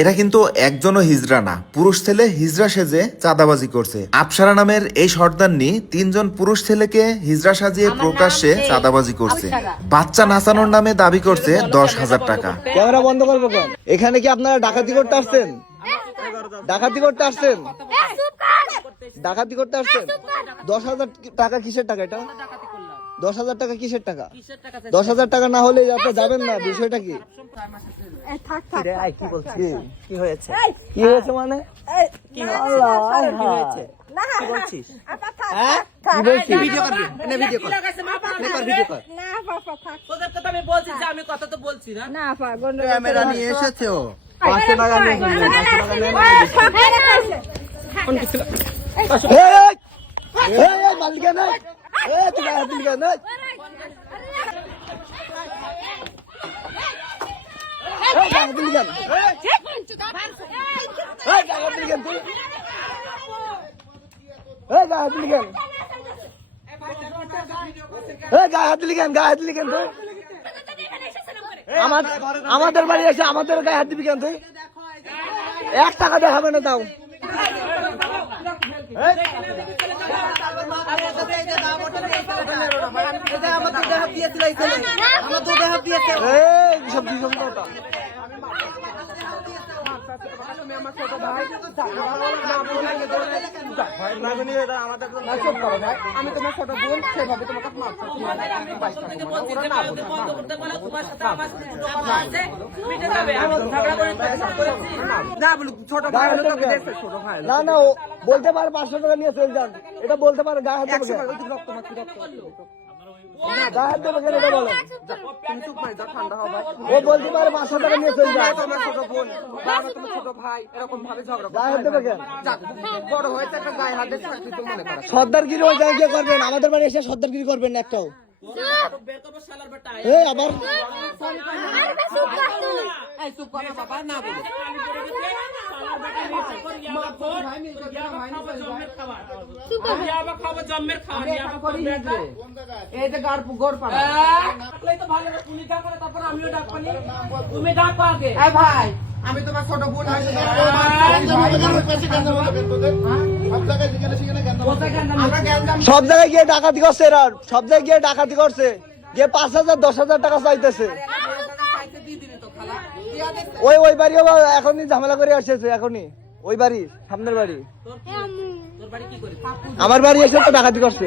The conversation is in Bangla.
এরা কিন্তু একজনও হিজড়া না, পুরুষ ছেলে হিজড়া সেজে চাঁদাবাজি করছে। আফসারা নামের এই সর্দারনি 3 জন পুরুষ ছেলেকে হিজড়া সাজিয়ে প্রকাশ্যে চাঁদাবাজি করছে। বাচ্চা নাচানোর নামে দাবি করছে 10,000 টাকা। ক্যামেরা বন্ধ করবো কেন? এখানে কি আপনারা ডাকাতি করতে আসছেন? ডাকাতি করতে আসছেন? ডাকাতি করতে আসছেন? 10,000 টাকা কিসের টাকা? এটা 10,000 টাকা কিসের টাকা? 10,000 টাকা না হলে আপনি যাবেন না। বিষয়টা কি? কি হয়েছে? কি হয়েছে মানে? ক্যামেরা নিয়ে এসেছে ও। মালিকা নাই, তুমি মালিকা নাই। আমাদের বাড়ি এসে আমাদের গায়ে হাত দিবি কেন তুই? 1 টাকা দেখাবে না তাও। আমি তোমার ছোট বোন, সেভাবে তোমাকে না না বলতে পারে 500 টাকা নিয়ে চলে যান, এটা বলতে পারে। গায়ে হাত দেবে, গায়ে হাত দেবে কেন এটা বলেন? ও বলতে পারে 500 টাকা নিয়ে চলে যান। তোমার ছোট বোন, তোমার ছোট ভাই এরকম ভাবে ঝগড়া, গায়ে হাত দেবে কেন? বড় হয়েছে একটা গায়ে হাত দিয়ে মনে করে সর্দারগিরি ওই জায়গায় গিয়ে করবেন। আমাদের বাড়ি এসে সর্দারগিরি করবেন না একটাও। আবার আমি তোমার ছোট বোন, সব জায়গায় গিয়ে ডাকাতি করছে এরা, সব জায়গায় গিয়ে ডাকাতি করছে, গিয়ে 5,000 10,000 টাকা চাইতেছে। ওই বাড়িও এখনই ঝামেলা করে আসছে, এখনই ওই বাড়ি সামনের বাড়ি। আমার বাড়ি এসে তো ডাকাতি করছে।